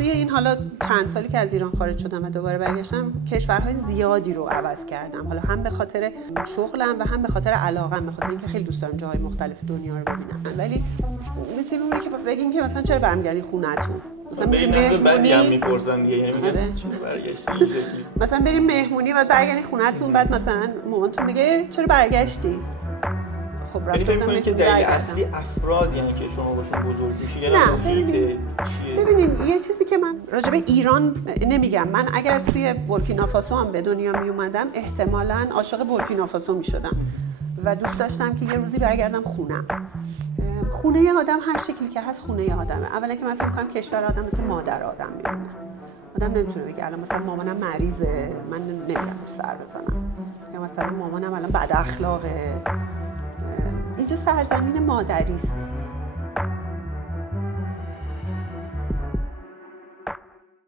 توی این حالا چند سالی که از ایران خارج شدم و دوباره برگشتم کشورهای زیادی رو عوض کردم، حالا هم به خاطر شغلم و هم به خاطر علاقم، به خاطر اینکه خیلی دوست دارم جاهای مختلف دنیا رو ببینم. ولی مثل میمونه که بگین که مثلا چرا برمیگردی خونه‌تون، مثلا بریم مهمونی هم میپرسن دیگه، یعنی میگن چرا برگشتی این شکلی، مثلا بریم مهمونی بعد برگردی خونه‌تون، بعد مثلا مامانتون میگه چرا برگشتی. خب یعنی فکر می‌کنید که دلیل اصلی افراد یعنی که شما باشون بزرگ میشی یا نه؟ ببینین یه چیزی که من راجع به ایران نمیگم، من اگر توی بورکینافاسو هم به دنیا می اومدم احتمالاً عاشق بورکینافاسو میشدم و دوست داشتم که یه روزی برگردم خونم. خونه آدم هر شکلی که هست خونه آدمه. اولا که من فکر می‌کنم کشور آدم مثل مادر آدم میمونه. آدم نمیتونه بگه الان مثلا مامانم مریضه من نمیرم سر بزنم، یا مثلا مامانم الان بد اخلاقه. اینجا سرزمین مادری است.